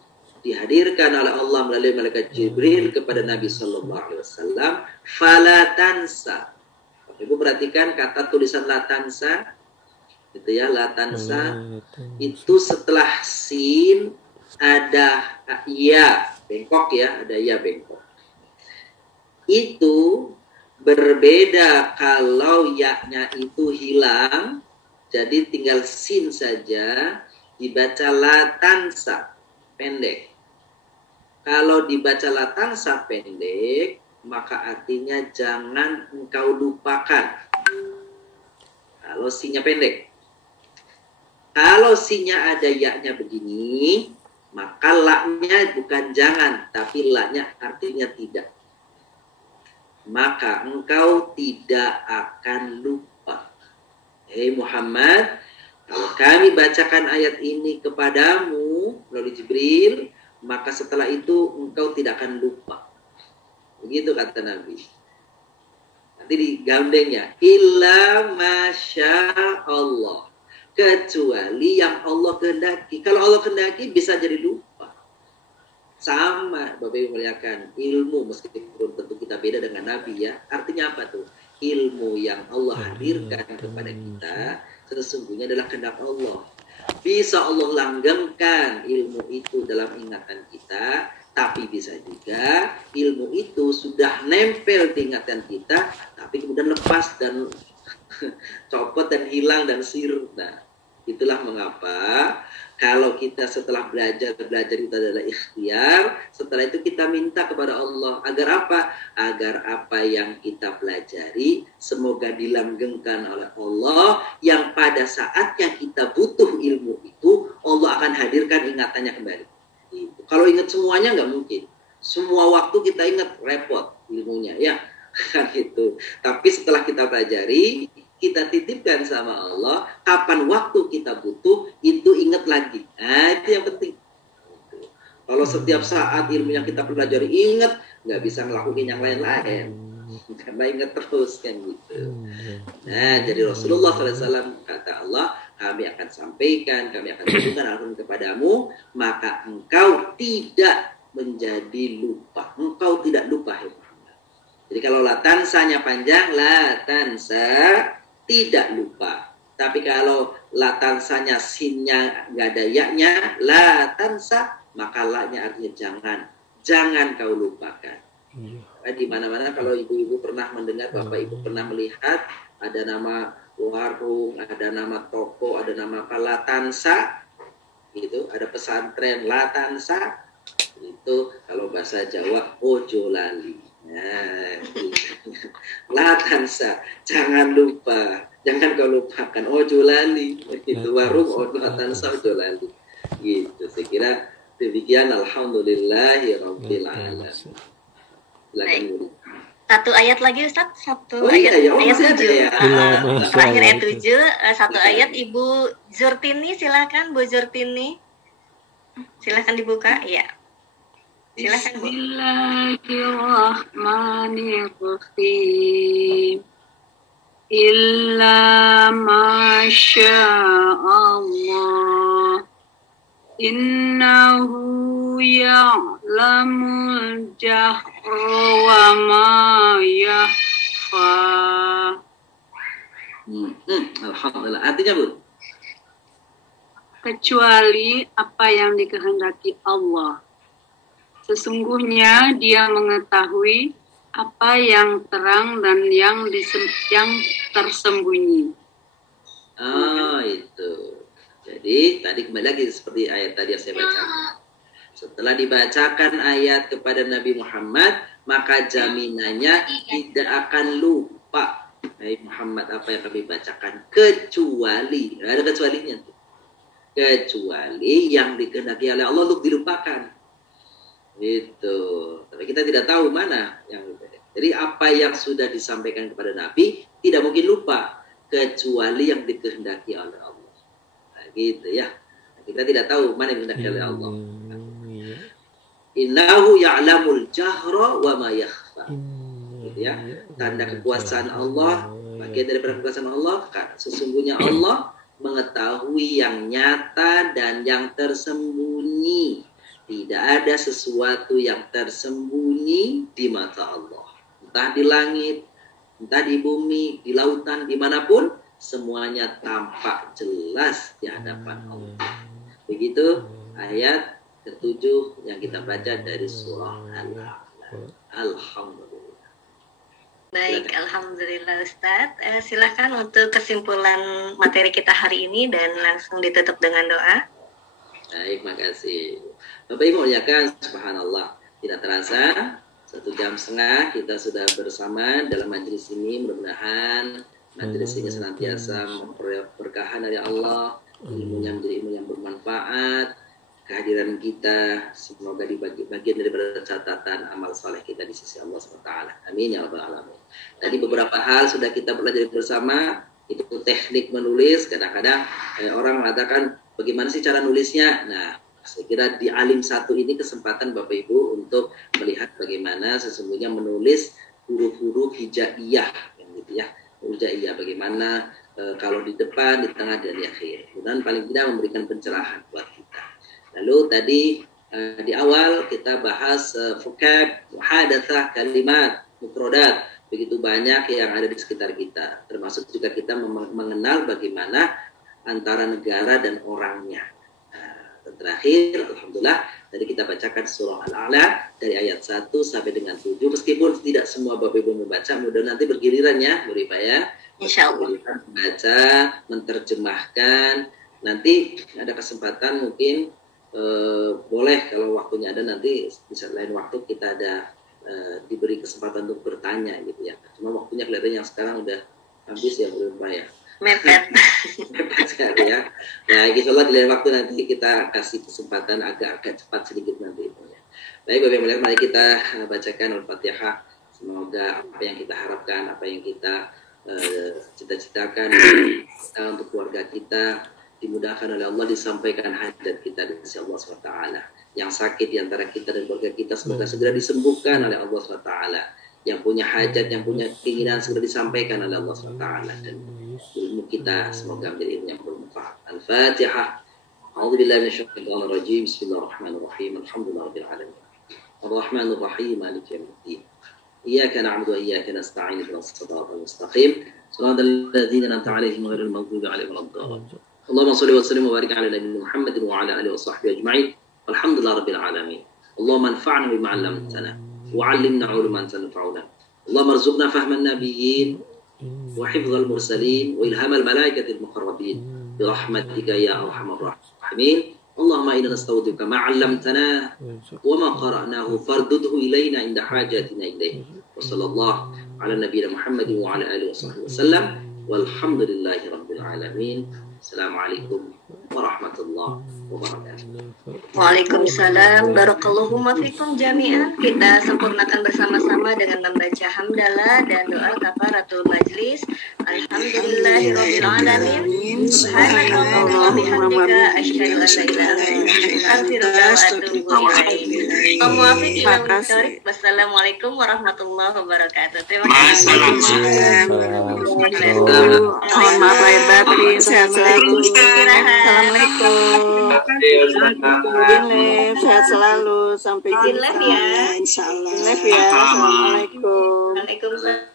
dihadirkan oleh Allah melalui malaikat Jibril kepada Nabi SAW, fala tansa. Ibu perhatikan kata tulisan la tansa, gitu ya, la tansa itu setelah sin ada ya bengkok ya, ada ya bengkok. Itu berbeda kalau ya-nya itu hilang, jadi tinggal sin saja, dibaca la tansa pendek. Kalau dibaca la tansa pendek, maka artinya jangan engkau lupakan. Kalau sinnya pendek. Kalau sinnya ada ya-nya begini, maka la-nya bukan jangan, tapi la-nya artinya tidak. Maka engkau tidak akan lupa. Hei Muhammad, kalau kami bacakan ayat ini kepadamu melalui Jibril, maka setelah itu engkau tidak akan lupa. Begitu kata Nabi. Nanti digandengnya, illa masya Allah. Kecuali yang Allah kehendaki. Kalau Allah kehendaki bisa jadi lupa. Sama Bapak Ibu muliakan, ilmu meskipun tentu kita beda dengan Nabi ya. Artinya apa tuh? Ilmu yang Allah hadirkan kepada kita sesungguhnya adalah kehendak Allah. Bisa Allah langgengkan ilmu itu dalam ingatan kita, tapi bisa juga ilmu itu sudah nempel di ingatan kita, tapi kemudian lepas dan copot dan hilang dan sirna. Nah, itulah mengapa kalau kita setelah belajar itu adalah ikhtiar, setelah itu kita minta kepada Allah agar apa? Agar apa yang kita pelajari semoga dilanggengkan oleh Allah, yang pada saatnya kita butuh ilmu itu Allah akan hadirkan ingatannya kembali. Kalau ingat semuanya nggak mungkin. Semua waktu kita ingat repot ilmunya ya kan gitu. Tapi setelah kita pelajari, kita titipkan sama Allah, kapan waktu kita butuh, itu ingat lagi. Nah, itu yang penting. Kalau setiap saat ilmu yang kita pelajari ingat, nggak bisa ngelakuin yang lain-lain. Karena ingat terus, kan gitu. Nah, jadi Rasulullah SAW kata Allah, kami akan sampaikan, kami akan tunjukkan Al-Quran kepadamu, maka engkau tidak menjadi lupa. Engkau tidak lupa. Jadi kalau la tansanya panjang, la tansa, tidak lupa. Tapi kalau la tansanya sinnya nggak ada ya-nya, la tansa, maka la-nya artinya jangan. Jangan kau lupakan. Di mana-mana kalau ibu-ibu pernah mendengar, bapak ibu pernah melihat ada nama warung, ada nama toko, ada nama apa, la tansa, gitu. Ada pesantren la tansa, itu kalau bahasa Jawa ojo lali. Nah, la tansa, jangan lupa, jangan kau lupakan, ojo lali, itu warung la tansa ojo lali, gitu. Saya kira demikian. Alhamdulillahirabbil alamin. Silakan. Satu ayat lagi Ustaz, ayat 7. Terakhir ayat 7, satu ayat Ibu Zurtini, silakan Bu Zurtini. Silakan dibuka, ya. Silakan Bu. Bismillahirrahmanirrahim. Illa masyaallah. Innahu ya'lamul jahra wa ma yakhfa. Alhamdulillah. Artinya Bu? Kecuali apa yang dikehendaki Allah. Sesungguhnya Dia mengetahui apa yang terang dan yang tersembunyi. Oh, itu. Jadi tadi kembali lagi seperti ayat tadi yang saya bacakan. Setelah dibacakan ayat kepada Nabi Muhammad, maka jaminannya tidak akan lupa Nabi Muhammad apa yang kami bacakan, kecuali, ada kecualinya tuh, kecuali yang dikehendaki oleh Allah untuk dilupakan. Itu. Tapi kita tidak tahu mana yang lupa. Jadi apa yang sudah disampaikan kepada Nabi tidak mungkin lupa, kecuali yang dikehendaki oleh Allah. Gitu ya. Kita tidak tahu mana yang dikehendaki oleh Allah. Innahu ya'lamul jahra wa ma yakhfa. Gitu ya. Tanda kekuasaan Allah, bagian daripada kekuasaan Allah, sesungguhnya Allah mengetahui yang nyata dan yang tersembunyi. Tidak ada sesuatu yang tersembunyi di mata Allah. Entah di langit, entah di bumi, di lautan, dimanapun, semuanya tampak jelas di hadapan Allah. Begitu ayat ke-7 yang kita baca dari surah Al-A'la. Alhamdulillah. Baik, alhamdulillah Ustadz. Silakan untuk kesimpulan materi kita hari ini dan langsung ditutup dengan doa. Baik, makasih. Bapak Ibu muliakan, subhanallah. Tidak terasa 1,5 jam kita sudah bersama dalam majelis ini. Mudah-mudahan majelis ini senantiasa memberkahan dari Allah, ilmunya menjadi ilmu yang bermanfaat. Kehadiran kita semoga dibagi bagian daripada catatan amal saleh kita di sisi Allah SWT. Amin ya rabbal alamin. Tadi beberapa hal sudah kita pelajari bersama. Itu teknik menulis. Kadang-kadang orang mengatakan bagaimana sih cara nulisnya. Nah, saya kira di Alim 1 ini kesempatan Bapak Ibu untuk melihat bagaimana sesungguhnya menulis huruf-huruf hijaiyah, gitu ya. Hijaiyah bagaimana kalau di depan, di tengah, dan di akhir. Dan paling tidak memberikan pencerahan buat kita. Lalu tadi di awal kita bahas vocab, muhadatsah, kalimat, mufradat. Begitu banyak yang ada di sekitar kita. Termasuk juga kita mengenal bagaimana antara negara dan orangnya. Terakhir, alhamdulillah, tadi kita bacakan surah Al-A'la dari ayat 1 sampai dengan 7. Meskipun tidak semua Bapak Ibu membaca, mudah nanti bergiliran ya, Bu Rifa ya. Insyaallah. Membaca, menerjemahkan. Nanti ada kesempatan mungkin boleh kalau waktunya ada nanti bisa lain waktu kita ada diberi kesempatan untuk bertanya gitu ya. Cuma waktunya kelihatannya yang sekarang udah habis ya, Bu Rifa ya. Mepet. Mepet sekali ya. Nah, insyaallah di lain waktu nanti kita kasih kesempatan agak cepat sedikit nanti. Baik, Bapak Ibu, mari kita bacakan Al-Fatihah. Semoga apa yang kita harapkan, apa yang kita cita-citakan untuk keluarga kita dimudahkan oleh Allah, disampaikan hajat kita dari Allah SWT. Yang sakit di antara kita dan keluarga kita semoga segera disembuhkan oleh Allah SWT. Yang punya hajat, yang punya keinginan segera disampaikan oleh Allah SWT. Dan ilmu kita semoga menjadi ilmu yang bermanfaat. Al-Fatihah. A'udzubillahi minasyaitonir rajim. Bismillahirrahmanirrahim. Alhamdulillahirabbil alamin. Arrahmanir rahim. Maliki yaumiddin. Iyyaka na'budu wa iyyaka nasta'in. Ihdinas siratal mustaqim. Shiratal ladzina an'amta 'alaihim ghairil maghdubi 'alaihim waladdallin. Allahumma shalli wa sallim wa barik 'ala nabiyyina Muhammadin wa 'ala alihi wa sahbihi ajma'in. Walhamdulillahirabbil alamin. Allahumma anfa'na bima 'allamtana wa 'allimna 'ilman yanfa'una. Allahumma arzuqna fahman nabiyyin وحفظ المرسلين وإلهام الملائكة المقربين برحمتك يا أرحم الراحمين. اللهم إنا نستودعك ما علمتنا وما قرأناه فاردده إلينا عند حاجاتنا إليه. وصلى الله على نبينا محمد وعلى آله وصحبه وسلم والحمد لله رب العالمين. السلام عليكم ورحمة الله وبركاته. Waalaikumsalam. Barakallahu fikum jami'an. Kita sempurnakan bersama-sama dengan membaca hamdalah dan doa kafaratul majlis. Alhamdulillahirabbil alamin. Subhanakallahumma wa bihamdika asyhadu an la ilaha illa anta astaghfiruka wa atubu ilaik. Wassalamualaikum warahmatullahi wabarakatuh. Terima kasih. Mohon maaf lahir batin. Sehat selalu. Assalamualaikum. Sehat selalu. Sampai jumpa. Insyaallah. Assalamualaikum. Waalaikumsalam.